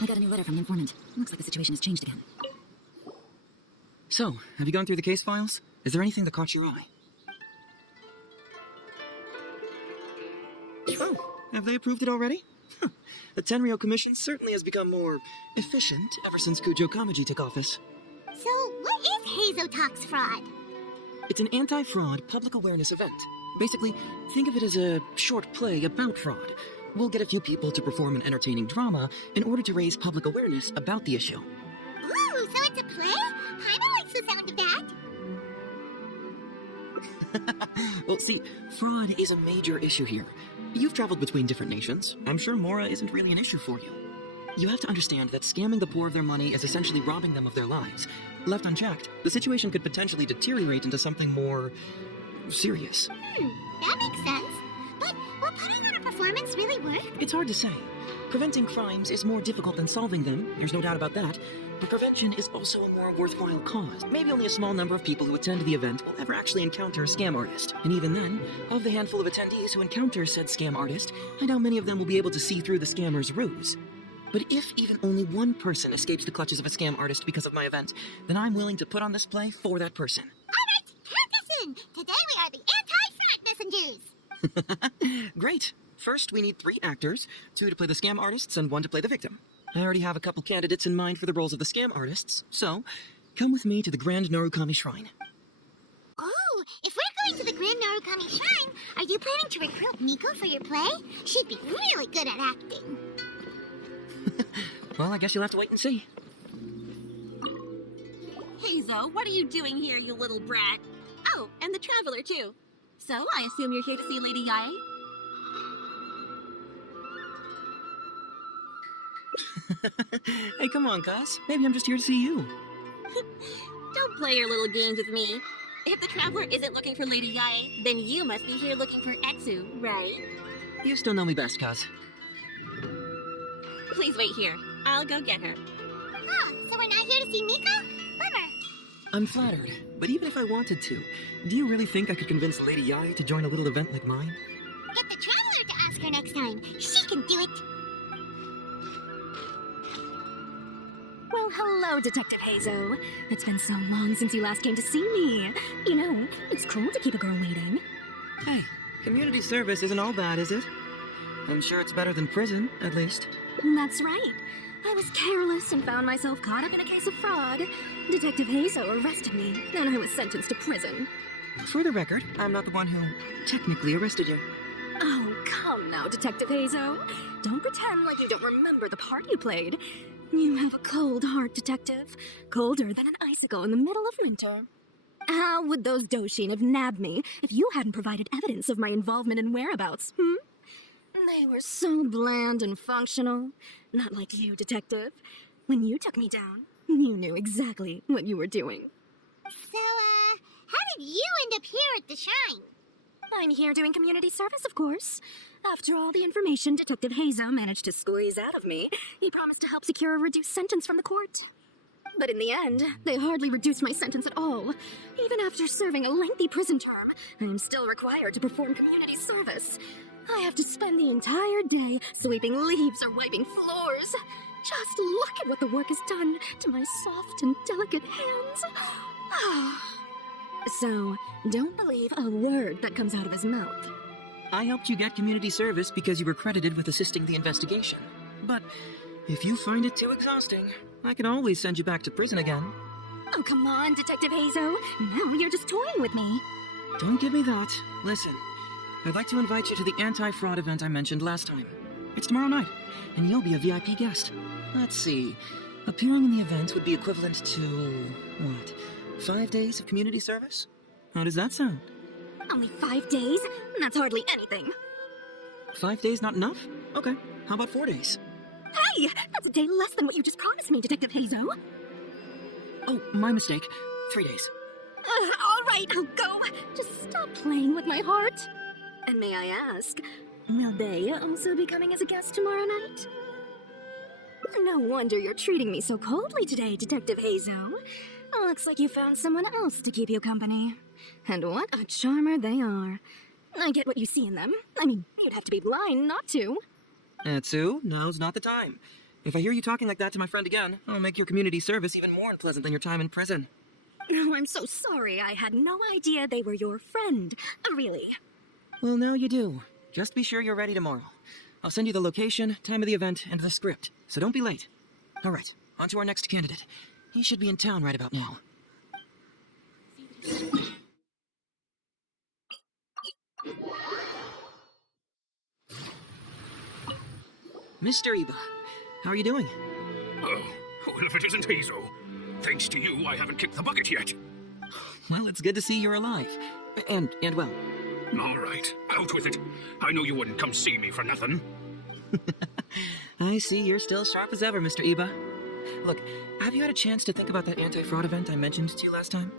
I got a new letter from the informant. Looks like the situation has changed again. So, have you gone through the case files? Is there anything that caught your eye? Oh, have they approved it already? The Tenryo Commission certainly has become more efficient ever since Kujo Kamaji took office. So, what is Heizou Talks fraud? It's an anti-fraud public awareness event. Basically, think of it as a short play about fraud. We'll get a few people to perform an entertaining drama in order to raise public awareness about the issue. Ooh, so it's a play? Kinda likes the sound of that. Well, see, fraud is a major issue here. You've traveled between different nations. I'm sure Mora isn't really an issue for you. You have to understand that scamming the poor of their money is essentially robbing them of their lives. Left unchecked, the situation could potentially deteriorate into something more serious. That makes sense. But will putting on a performance really work? It's hard to say. Preventing crimes is more difficult than solving them, there's no doubt about that. But prevention is also a more worthwhile cause. Maybe only a small number of people who attend the event will ever actually encounter a scam artist. And even then, of the handful of attendees who encounter said scam artist, I doubt many of them will be able to see through the scammer's ruse. But if even only one person escapes the clutches of a scam artist because of my event, then I'm willing to put on this play for that person. Alright, practicing! Today we are the anti-fraud messengers! Great! First, we need 3 actors, 2 to play the scam artists and 1 to play the victim. I already have a couple candidates in mind for the roles of the scam artists, so come with me to the Grand Narukami Shrine. Oh, if we're going to the Grand Narukami Shrine, are you planning to recruit Miko for your play? She'd be really good at acting. Well, I guess you'll have to wait and see. Heizou, what are you doing here, you little brat? Oh, and the Traveler, too. So, I assume you're here to see Lady Yae? Hey, come on, cuz. Maybe I'm just here to see you. Don't play your little games with me. If the Traveler isn't looking for Lady Yae, then you must be here looking for Etsu, right? You still know me best, cuz. Please wait here. I'll go get her. Huh, so we're not here to see Miko? Bummer. I'm flattered, but even if I wanted to, do you really think I could convince Lady Yae to join a little event like mine? Get the Traveler to ask her next time. She can do it. Well, hello, Detective Heizou. It's been so long since you last came to see me. You know, it's cool to keep a girl waiting. Hey, community service isn't all bad, is it? I'm sure it's better than prison, at least. That's right. I was careless and found myself caught up in a case of fraud. Detective Heizou arrested me, and I was sentenced to prison. For the record, I'm not the one who technically arrested you. Oh, come now, Detective Heizou. Don't pretend like you don't remember the part you played. You have a cold heart, Detective. Colder than an icicle in the middle of winter. How would those Doshin have nabbed me if you hadn't provided evidence of my involvement and whereabouts, They were so bland and functional. Not like you, Detective. When you took me down, you knew exactly what you were doing. So, how did you end up here at the shrine? I'm here doing community service, of course. After all the information Detective Heizou managed to squeeze out of me, he promised to help secure a reduced sentence from the court. But in the end, they hardly reduced my sentence at all. Even after serving a lengthy prison term, I am still required to perform community service. I have to spend the entire day sweeping leaves or wiping floors. Just look at what the work has done to my soft and delicate hands. So, don't believe a word that comes out of his mouth. I helped you get community service because you were credited with assisting the investigation. But if you find it too exhausting, I can always send you back to prison again. Oh, come on, Detective Heizou. Now you're just toying with me. Don't give me that. Listen, I'd like to invite you to the anti-fraud event I mentioned last time. It's tomorrow night, and you'll be a VIP guest. Let's see. Appearing in the event would be equivalent to, 5 days of community service? How does that sound? Only 5 days? That's hardly anything. 5 days not enough? Okay, how about 4 days? Hey! That's a day less than what you just promised me, Detective Heizou. Oh, my mistake. 3 days. All right, I'll go. Just stop playing with my heart. And may I ask, will they also be coming as a guest tomorrow night? No wonder you're treating me so coldly today, Detective Heizou. Looks like you found someone else to keep you company. And what a charmer they are. I get what you see in them. I mean, you'd have to be blind not to. Etsu, now's not the time. If I hear you talking like that to my friend again, I'll make your community service even more unpleasant than your time in prison. Oh, I'm so sorry. I had no idea they were your friend. Really. Well, now you do. Just be sure you're ready tomorrow. I'll send you the location, time of the event, and the script, so don't be late. All right, on to our next candidate. He should be in town right about now. Mr. Iba, how are you doing? Oh, well, if it isn't heizou. Thanks to you, I haven't kicked the bucket yet. Well, it's good to see you're alive. And well. All right, out with it. I know you wouldn't come see me for nothing. I see you're still sharp as ever, Mr. Iba. Look, have you had a chance to think about that anti-fraud event I mentioned to you last time?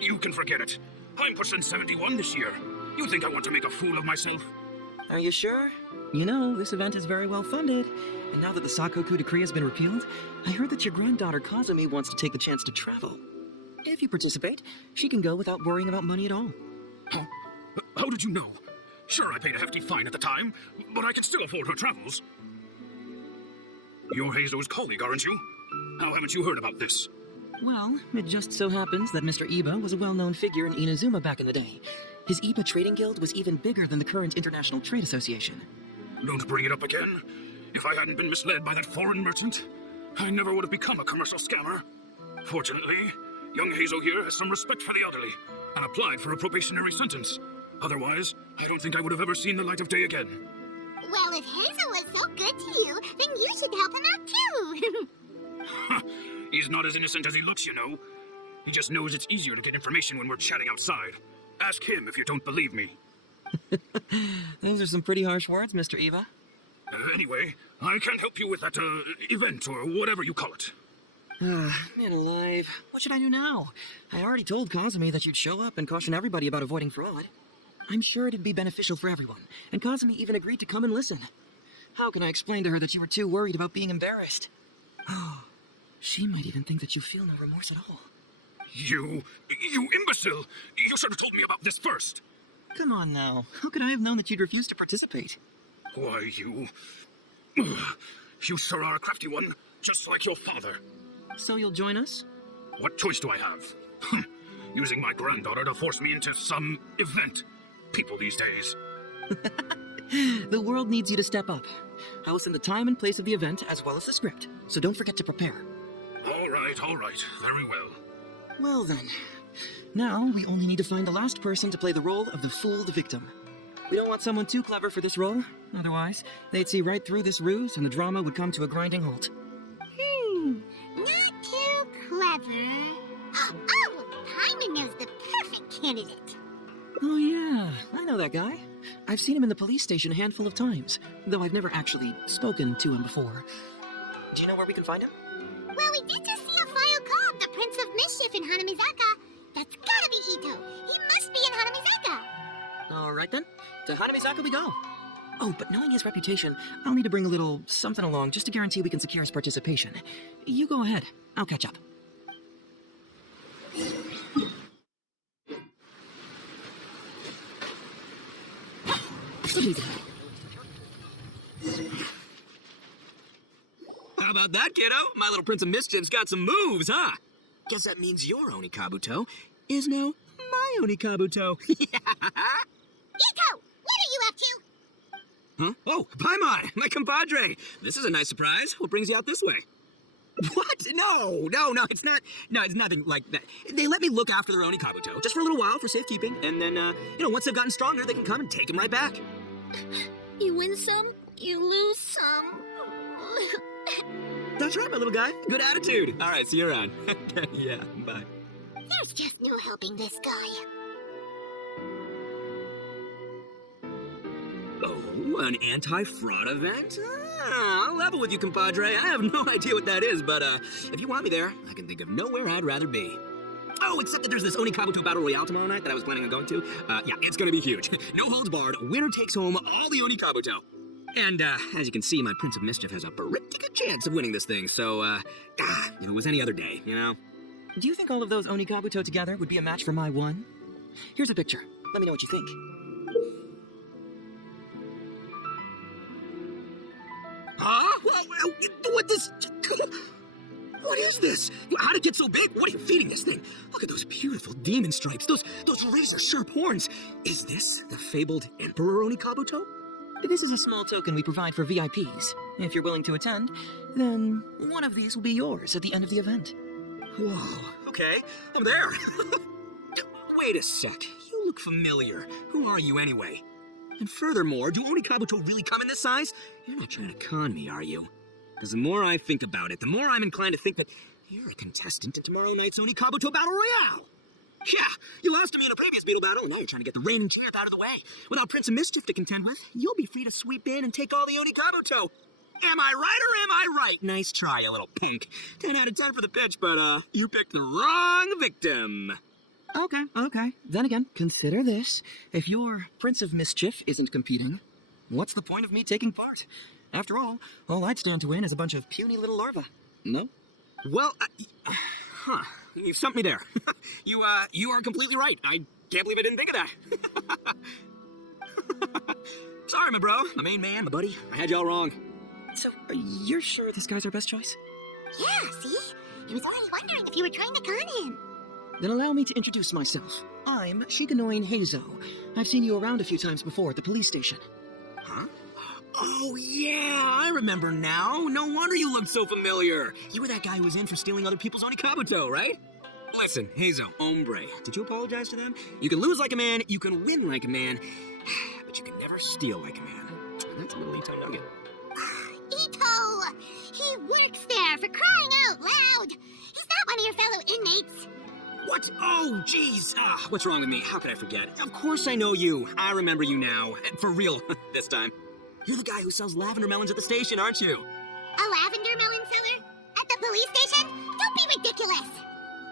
You can forget it. I'm pushing 71 this year. You think I want to make a fool of myself? Are you sure? You know, this event is very well funded. And now that the Sakoku decree has been repealed, I heard that your granddaughter Kazumi wants to take the chance to travel. If you participate, she can go without worrying about money at all. Huh? How did you know? Sure, I paid a hefty fine at the time, but I can still afford her travels. You're Heizou's colleague, aren't you? How haven't you heard about this? Well, it just so happens that Mr. Iba was a well-known figure in Inazuma back in the day. His Iba Trading Guild was even bigger than the current International Trade Association. Don't bring it up again. If I hadn't been misled by that foreign merchant, I never would have become a commercial scammer. Fortunately, young Heizou here has some respect for the elderly and applied for a probationary sentence. Otherwise, I don't think I would have ever seen the light of day again. Well, if Heizou was so good to you, then you should help him out too. He's not as innocent as he looks, you know. He just knows it's easier to get information when we're chatting outside. Ask him if you don't believe me. Those are some pretty harsh words, Mr. Iba. Anyway, I can't help you with that, event or whatever you call it. Man alive. What should I do now? I already told Kazumi that you'd show up and caution everybody about avoiding fraud. I'm sure it'd be beneficial for everyone, and Kazumi even agreed to come and listen. How can I explain to her that you were too worried about being embarrassed? Oh, she might even think that you feel no remorse at all. You imbecile! You should have told me about this first! Come on now. How could I have known that you'd refuse to participate? Why, you sure are a crafty one, just like your father. So you'll join us? What choice do I have? Using my granddaughter to force me into some event. People these days. The world needs you to step up. I will send the time and place of the event as well as the script, so don't forget to prepare. All right, very well. Well then, now we only need to find the last person to play the role of the fooled victim. We don't want someone too clever for this role, otherwise they'd see right through this ruse and the drama would come to a grinding halt. Not too clever. Oh, Paimon knows the perfect candidate. Oh yeah, I know that guy. I've seen him in the police station a handful of times, though I've never actually spoken to him before. Do you know where we can find him? Well, we did just see a file called the Prince of Mischief in Hanamizaka. That's gotta be Ito. He must be in Hanamizaka. All right then, to Hanamizaka we go. Oh, but knowing his reputation, I'll need to bring a little something along just to guarantee we can secure his participation. You go ahead. I'll catch up. How about that, kiddo? My little Prince of Mischief's got some moves, huh? Guess that means your Onikabuto is now my Onikabuto. Ito, what are you up to? Huh? Oh, Paimon, my compadre. This is a nice surprise. What brings you out this way? What? No, it's not. No, it's nothing like that. They let me look after their Onikabuto just for a little while for safekeeping, and then, once they've gotten stronger, they can come and take him right back. You win some, you lose some. That's right, my little guy. Good attitude. All right, see you around. Yeah, bye. There's just no helping this guy. Oh, an anti-fraud event? I'll level with you, compadre. I have no idea what that is, but if you want me there, I can think of nowhere I'd rather be. Oh, except that there's this Onikabuto Battle Royale tomorrow night that I was planning on going to. Yeah, it's gonna be huge. No holds barred, winner takes home all the Onikabuto. And, as you can see, my Prince of Mischief has a pretty good chance of winning this thing, so, if it was any other day, you know? Do you think all of those Onikabuto together would be a match for my one? Here's a picture. Let me know what you think. Huh? What this? What is this? How did it get so big? What are you feeding this thing? Look at those beautiful demon stripes, those razor-sharp horns. Is this the fabled Emperor Onikabuto? This is a small token we provide for VIPs. If you're willing to attend, then one of these will be yours at the end of the event. Whoa, okay, I'm there. Wait a sec, you look familiar. Who are you anyway? And furthermore, do Onikabuto really come in this size? You're not trying to con me, are you? Because the more I think about it, the more I'm inclined to think that you're a contestant in tomorrow night's Onikabuto Battle Royale. Yeah, you lost to me in a previous beetle battle, and now you're trying to get the reigning champ out of the way. Without Prince of Mischief to contend with, you'll be free to sweep in and take all the Onikabuto. Am I right or am I right? Nice try, you little punk. 10 out of 10 for the pitch, but, you picked the wrong victim. Okay. Then again, consider this. If your Prince of Mischief isn't competing, what's the point of me taking part? After all I'd stand to win is a bunch of puny little larvae. No? Well, you've stumped me there. You are completely right. I can't believe I didn't think of that. Sorry, my bro, my main man, my buddy. I had y'all wrong. So, you're sure this guy's our best choice? Yeah, see? He was already wondering if you were trying to con him. Then allow me to introduce myself. I'm Shikanoin Heizou. I've seen you around a few times before at the police station. Huh? Oh, yeah, I remember now. No wonder you looked so familiar. You were that guy who was in for stealing other people's Onikabuto, right? Listen, Heizou, hombre, did you apologize to them? You can lose like a man, you can win like a man, but you can never steal like a man. That's a little Ito nugget. Ito! He works there, for crying out loud! He's not one of your fellow inmates. What? Oh, jeez. What's wrong with me? How could I forget? Of course I know you. I remember you now. For real, this time. You're the guy who sells lavender melons at the station, aren't you? A lavender melon seller? At the police station? Don't be ridiculous!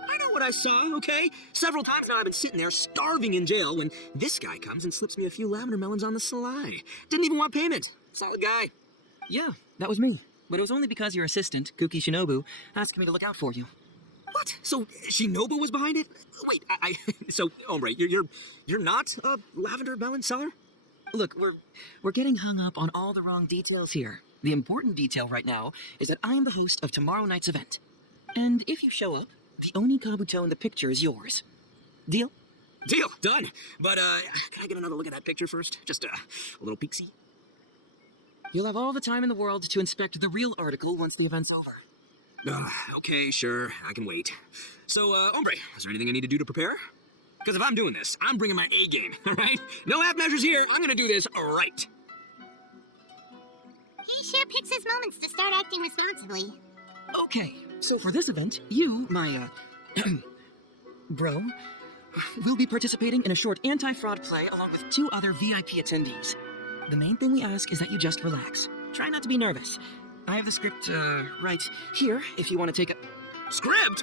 I know what I saw, okay? Several times now I've been sitting there starving in jail when this guy comes and slips me a few lavender melons on the sly. Didn't even want payment. Solid guy. Yeah, that was me. But it was only because your assistant, Kuki Shinobu, asked me to look out for you. What? So Shinobu was behind it? Wait, so, hombre, you're not a lavender melon seller? Look, we're getting hung up on all the wrong details here. The important detail right now is that I am the host of tomorrow night's event. And if you show up, the Onikabuto in the picture is yours. Deal? Deal. Done. But, can I get another look at that picture first? Just a little peek-see? You'll have all the time in the world to inspect the real article once the event's over. Okay, sure. I can wait. So, hombre, is there anything I need to do to prepare? Because if I'm doing this, I'm bringing my A game, all right? No half measures here. I'm gonna do this right. He sure picks his moments to start acting responsibly. Okay, so for this event, you, my, bro, will be participating in a short anti-fraud play along with 2 other VIP attendees. The main thing we ask is that you just relax. Try not to be nervous. I have the script, right here, if you want to take a... Script?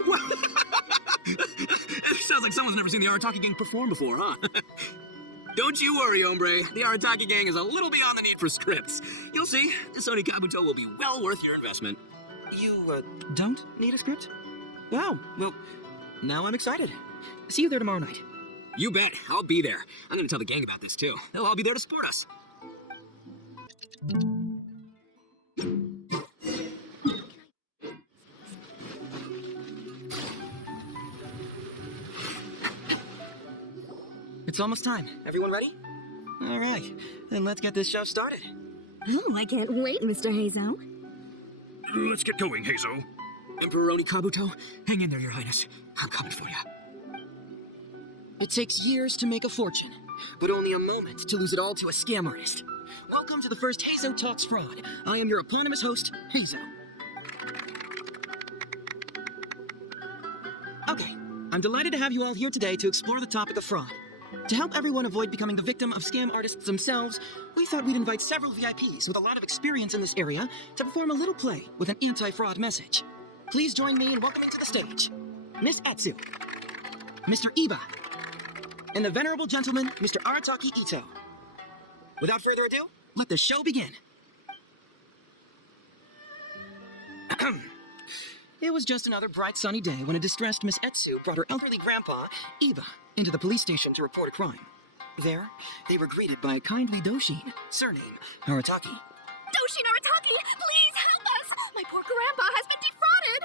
Sounds like someone's never seen the Arataki gang perform before, huh? Don't you worry, hombre. The Arataki gang is a little beyond the need for scripts. You'll see, this Onikabuto will be well worth your investment. You, don't need a script? Wow, well, now I'm excited. See you there tomorrow night. You bet. I'll be there. I'm gonna tell the gang about this, too. They'll all be there to support us. It's almost time. Everyone ready? All right, then let's get this show started. Oh, I can't wait, Mr. Heizou. Let's get going, Heizou. Emperor Onikabuto, hang in there, Your Highness. I'm coming for you. It takes years to make a fortune, but only a moment to lose it all to a scam artist. Welcome to the first Heizou Talks Fraud. I am your eponymous host, Heizou. Okay, I'm delighted to have you all here today to explore the topic of fraud. To help everyone avoid becoming the victim of scam artists themselves, we thought we'd invite several VIPs with a lot of experience in this area to perform a little play with an anti-fraud message. Please join me in welcoming to the stage Miss Etsu, Mr. Iba, and the venerable gentleman, Mr. Arataki Ito. Without further ado, let the show begin. It was just another bright sunny day when a distressed Miss Etsu brought her elderly grandpa, Iba, into the police station to report a crime. There, they were greeted by a kindly Doshin, surname Arataki. Doshin Arataki, please help My poor grandpa has been defrauded!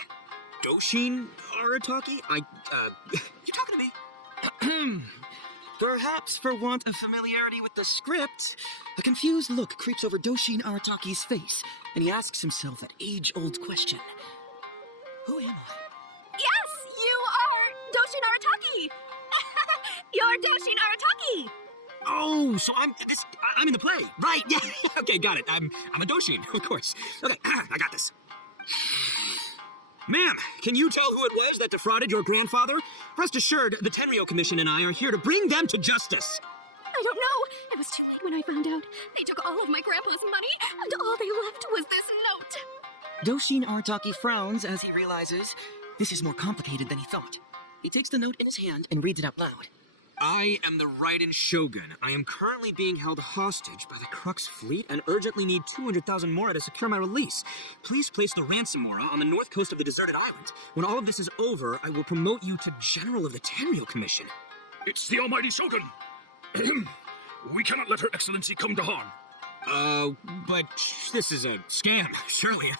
Doshin Arataki? You talking to me? Perhaps for want of familiarity with the script, a confused look creeps over Doshin Arataki's face, and he asks himself that age-old question. Who am I? Yes, you are Doshin Arataki! You're Doshin Arataki! Oh, so I'm in the play. Right, yeah. Okay, got it. I'm a Doshin, of course. Okay, I got this. Ma'am, can you tell who it was that defrauded your grandfather? Rest assured, the Tenryo Commission and I are here to bring them to justice. I don't know. It was too late when I found out. They took all of my grandpa's money, and all they left was this note. Doshin Arataki frowns as he realizes this is more complicated than he thought. He takes the note in his hand and reads it out loud. I am the Raiden Shogun. I am currently being held hostage by the Crux fleet and urgently need 200,000 mora to secure my release. Please place the ransom mora on the north coast of the deserted island. When all of this is over, I will promote you to General of the Tenryo Commission. It's the almighty Shogun. We cannot let Her Excellency come to harm. But this is a scam, surely.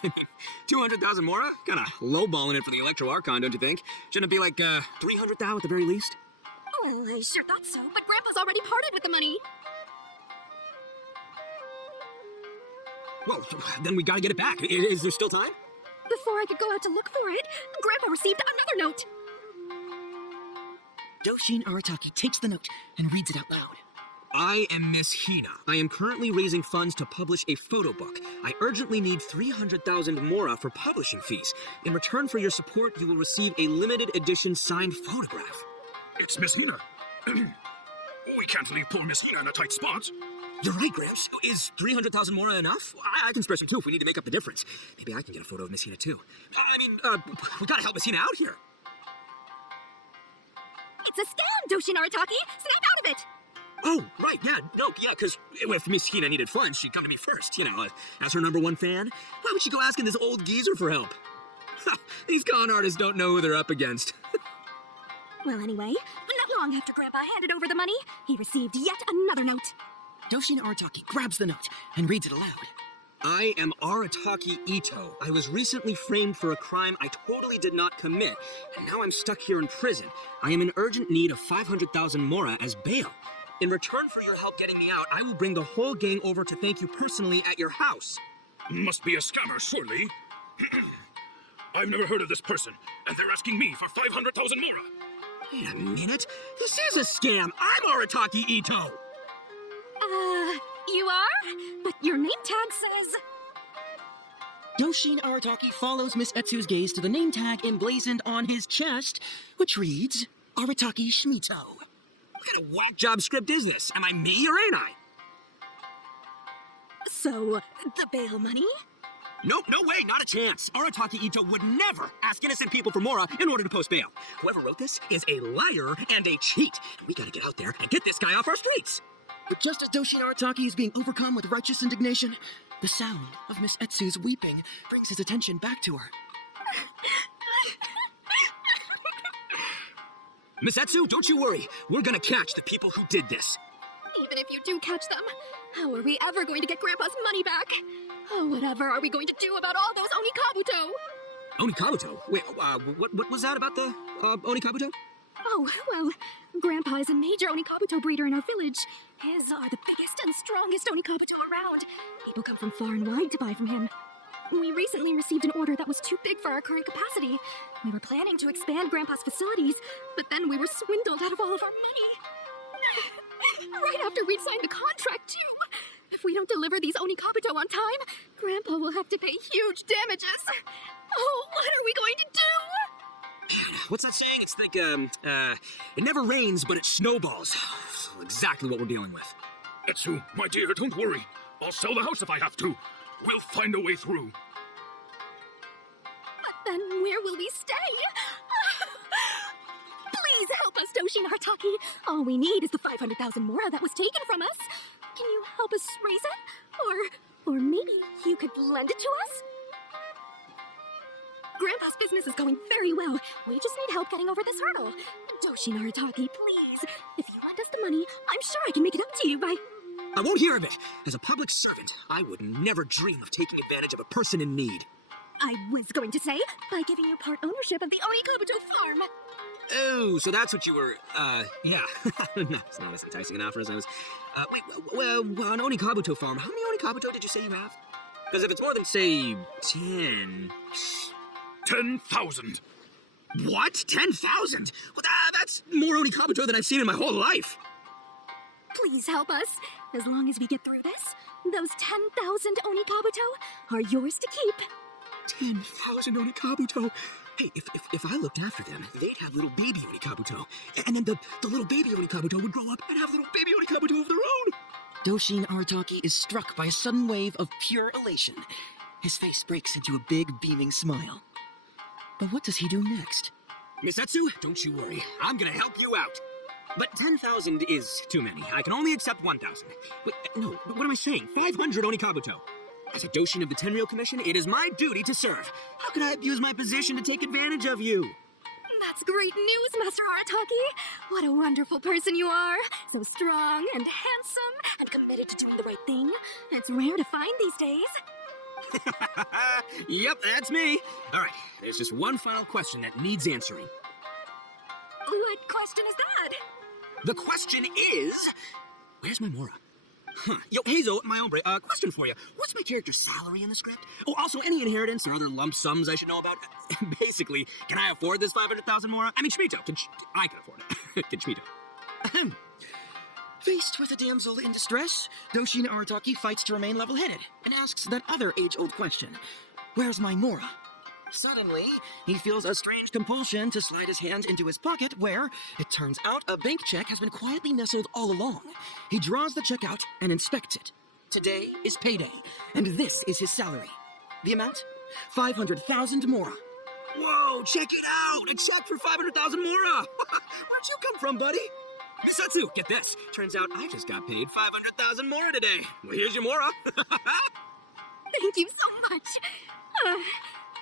200,000 mora? Kinda lowballing it for the Electro Archon, don't you think? Shouldn't it be like, 300,000 at the very least? Well, I sure thought so, but Grandpa's already parted with the money. Well, then we gotta get it back. Is there still time? Before I could go out to look for it, Grandpa received another note. Doshin Arataki takes the note and reads it out loud. I am Miss Hina. I am currently raising funds to publish a photo book. I urgently need 300,000 mora for publishing fees. In return for your support, you will receive a limited edition signed photograph. It's Miss Hina. We can't leave poor Miss Hina in a tight spot. You're right, Gramps. Is 300,000 mora enough? I can spare some too if we need to make up the difference. Maybe I can get a photo of Miss Hina too. We gotta help Miss Hina out here. It's a scam, Doshin Arataki! Snap out of it! Oh, right, yeah, because if Miss Hina needed funds, she'd come to me first, as her number one fan. Why would she go asking this old geezer for help? These con artists don't know who they're up against. Well, anyway, not long after Grandpa handed over the money, he received yet another note. Doshin Arataki grabs the note and reads it aloud. I am Arataki Ito. I was recently framed for a crime I totally did not commit, and now I'm stuck here in prison. I am in urgent need of 500,000 mora as bail. In return for your help getting me out, I will bring the whole gang over to thank you personally at your house. Must be a scammer, surely. I've never heard of this person, and they're asking me for 500,000 mora. Wait a minute. This is a scam. I'm Arataki Ito. You are? But your name tag says... Doshin Arataki follows Miss Etsu's gaze to the name tag emblazoned on his chest, which reads, Arataki Shmito. What kind of whack job script is this? Am I me or ain't I? So, the bail money? Nope, no way, not a chance. Arataki Ito would never ask innocent people for mora in order to post bail. Whoever wrote this is a liar and a cheat. And we gotta get out there and get this guy off our streets. But just as Doshin Arataki is being overcome with righteous indignation, the sound of Miss Etsu's weeping brings his attention back to her. Miss Etsu, don't you worry. We're gonna catch the people who did this. Even if you do catch them, how are we ever going to get Grandpa's money back? Oh, whatever are we going to do about all those Onikabuto? Onikabuto? Wait, what was that about the, Onikabuto? Oh, well, Grandpa is a major Onikabuto breeder in our village. His are the biggest and strongest Onikabuto around. People come from far and wide to buy from him. We recently received an order that was too big for our current capacity. We were planning to expand Grandpa's facilities, but then we were swindled out of all of our money. Right after we'd signed the contract, too. If we don't deliver these Onikabuto on time, Grandpa will have to pay huge damages. Oh, what are we going to do? What's that saying? It's like, it never rains, but it snowballs. Exactly what we're dealing with. Etsu, my dear, don't worry. I'll sell the house if I have to. We'll find a way through. But then where will we stay? Please help us, Doshin Arataki. All we need is the 500,000 mora that was taken from us. Can you help us raise it? Or maybe you could lend it to us? Grandpa's business is going very well. We just need help getting over this hurdle. Doshin Arataki, please. If you lend us the money, I'm sure I can make it up to you by... I won't hear of it. As a public servant, I would never dream of taking advantage of a person in need. I was going to say, by giving you part ownership of the Onikabuto farm. Oh, so that's what you were, yeah. No, it's not as enticing an offer as I was. Wait, well, on Onikabuto farm, how many Onikabuto did you say you have? Because if it's more than, say, 10... 10,000. What? 10,000? Well, that's more Onikabuto than I've seen in my whole life. Please help us. As long as we get through this, those 10,000 Onikabuto are yours to keep. 10,000 Onikabuto. Hey, if I looked after them, they'd have little baby Onikabuto. And then the little baby Onikabuto would grow up and have little baby Onikabuto of their own. Doshin Arataki is struck by a sudden wave of pure elation. His face breaks into a big, beaming smile. But what does he do next? Misatsu, don't you worry. I'm gonna help you out. But 10,000 is too many. I can only accept 1,000. Wait, no, what am I saying? 500 Onikabuto. As a Doshin of the Tenryou Commission, it is my duty to serve. How could I abuse my position to take advantage of you? That's great news, Master Arataki. What a wonderful person you are. So strong and handsome and committed to doing the right thing. It's rare to find these days. Yep, that's me. All right, there's just one final question that needs answering. What question is that? The question is, where's my Mora? Huh. Yo, Heizou, my hombre, question for you. What's my character's salary in the script? Oh, also, any inheritance or other lump sums I should know about? Basically, can I afford this 500,000 Mora? I mean, Shmito, I can afford it. Can Shmito? Ahem. Faced with a damsel in distress, Doshin Arataki fights to remain level-headed and asks that other age-old question. Where's my Mora? Suddenly, he feels a strange compulsion to slide his hand into his pocket where, it turns out, a bank check has been quietly nestled all along. He draws the check out and inspects it. Today is payday, and this is his salary. The amount? 500,000 Mora. Whoa, check it out! A check for 500,000 Mora! Where'd you come from, buddy? Misatsu, get this. Turns out I just got paid 500,000 Mora today. Well, here's your Mora. Thank you so much.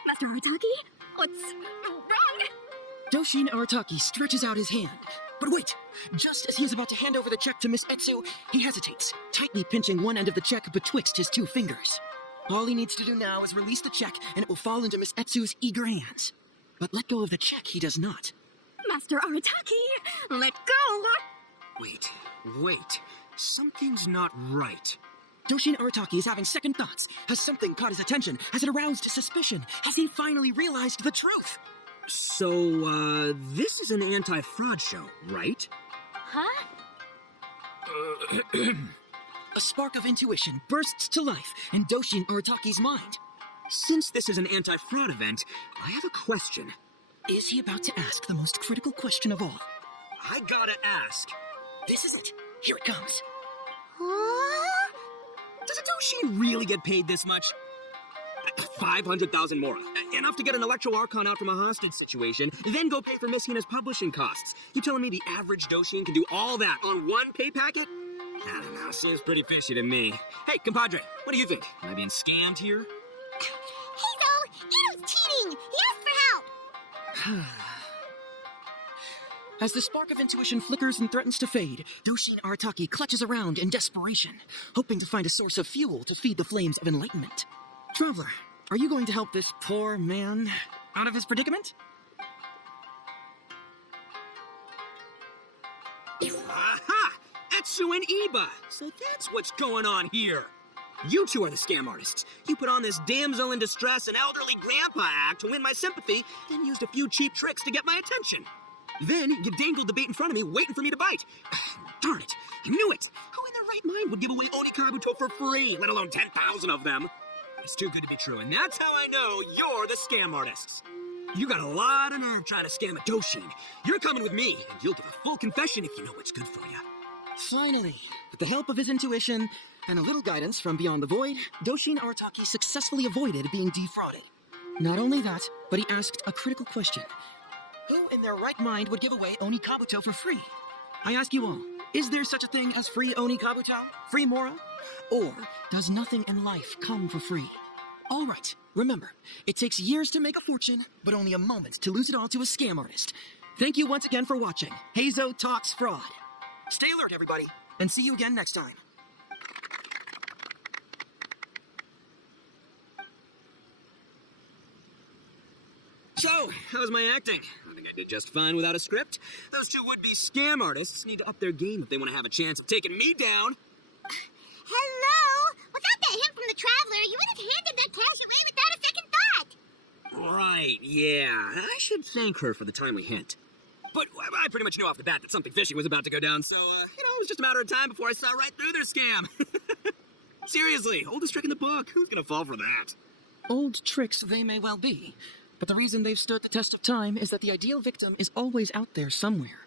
Master Arataki, what's wrong? Doshin Arataki stretches out his hand. But wait! Just as he is about to hand over the check to Miss Etsu, he hesitates, tightly pinching one end of the check betwixt his two fingers. All he needs to do now is release the check, and it will fall into Miss Etsu's eager hands. But let go of the check he does not. Master Arataki, let go! Wait. Something's not right. Doshin Arataki is having second thoughts. Has something caught his attention? Has it aroused suspicion? Has he finally realized the truth? So, this is an anti-fraud show, right? Huh? A spark of intuition bursts to life in Doshin Arataki's mind. Since this is an anti-fraud event, I have a question. Is he about to ask the most critical question of all? I gotta ask. This is it. Here it comes. Huh? Does a Doshin really get paid this much? 500,000 Mora. Enough to get an Electro Archon out from a hostage situation, then go pay for Miss Hina's publishing costs. You telling me the average Doshin can do all that on one pay packet? I don't know, seems pretty fishy to me. Hey, compadre, what do you think? Am I being scammed here? Heizou, Ito's cheating! He asked for help! As the spark of intuition flickers and threatens to fade, Doshin Arataki clutches around in desperation, hoping to find a source of fuel to feed the flames of enlightenment. Traveler, are you going to help this poor man out of his predicament? Aha! Etsu and Iba! So that's what's going on here. You two are the scam artists. You put on this damsel in distress and elderly grandpa act to win my sympathy, then used a few cheap tricks to get my attention. Then you dangled the bait in front of me, waiting for me to bite. Darn it, I knew it. Who in their right mind would give away Onikabuto for free, let alone 10,000 of them? It's too good to be true, and that's how I know you're the scam artists. You got a lot of nerve trying to scam a Doshin. You're coming with me, and you'll give a full confession if you know what's good for you. Finally, with the help of his intuition and a little guidance from beyond the void, Doshin Arataki successfully avoided being defrauded. Not only that, but he asked a critical question. Who in their right mind would give away Onikabuto for free? I ask you all, is there such a thing as free Onikabuto? Free Mora? Or does nothing in life come for free? All right, remember, it takes years to make a fortune, but only a moment to lose it all to a scam artist. Thank you once again for watching Heizou Talks Fraud. Stay alert, everybody, and see you again next time. So, how was my acting? I think I did just fine without a script. Those two would-be scam artists need to up their game if they want to have a chance of taking me down. Hello? Without that hint from the Traveler, you would have handed that cash away without a second thought. Right, yeah. I should thank her for the timely hint. But I pretty much knew off the bat that something fishy was about to go down, so, it was just a matter of time before I saw right through their scam. Seriously, oldest trick in the book. Who's gonna fall for that? Old tricks they may well be, but the reason they've stood the test of time is that the ideal victim is always out there somewhere.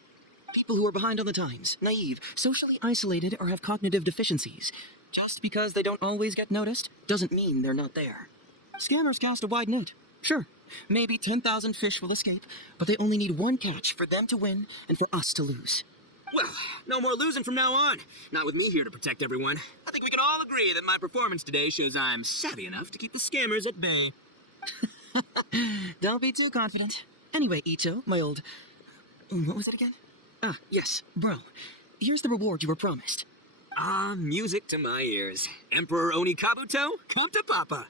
People who are behind on the times, naive, socially isolated, or have cognitive deficiencies. Just because they don't always get noticed doesn't mean they're not there. Scammers cast a wide net. Sure, maybe 10,000 fish will escape, but they only need one catch for them to win and for us to lose. Well, no more losing from now on. Not with me here to protect everyone. I think we can all agree that my performance today shows I'm savvy enough to keep the scammers at bay. Don't be too confident. Anyway, Icho, my old... What was it again? Ah, yes, bro. Here's the reward you were promised. Ah, music to my ears. Emperor Onikabuto, come to Papa.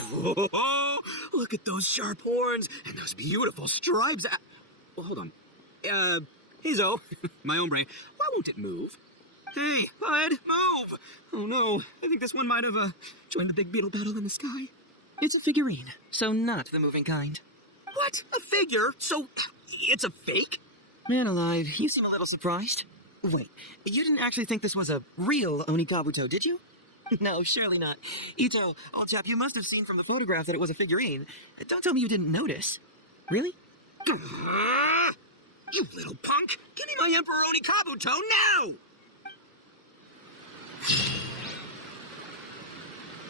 Oh, look at those sharp horns and those beautiful stripes. Well, hold on. Heizou, my hombre, why won't it move? Hey, bud, move! Oh no, I think this one might have, joined the big beetle battle in the sky. It's a figurine, so not the moving kind. What? A figure? So, it's a fake? Man alive, you seem a little surprised. Wait, you didn't actually think this was a real Onikabuto, did you? No, surely not. Ito, old chap, you must have seen from the photograph that it was a figurine. Don't tell me you didn't notice. Really? You little punk! Give me my Emperor Onikabuto now!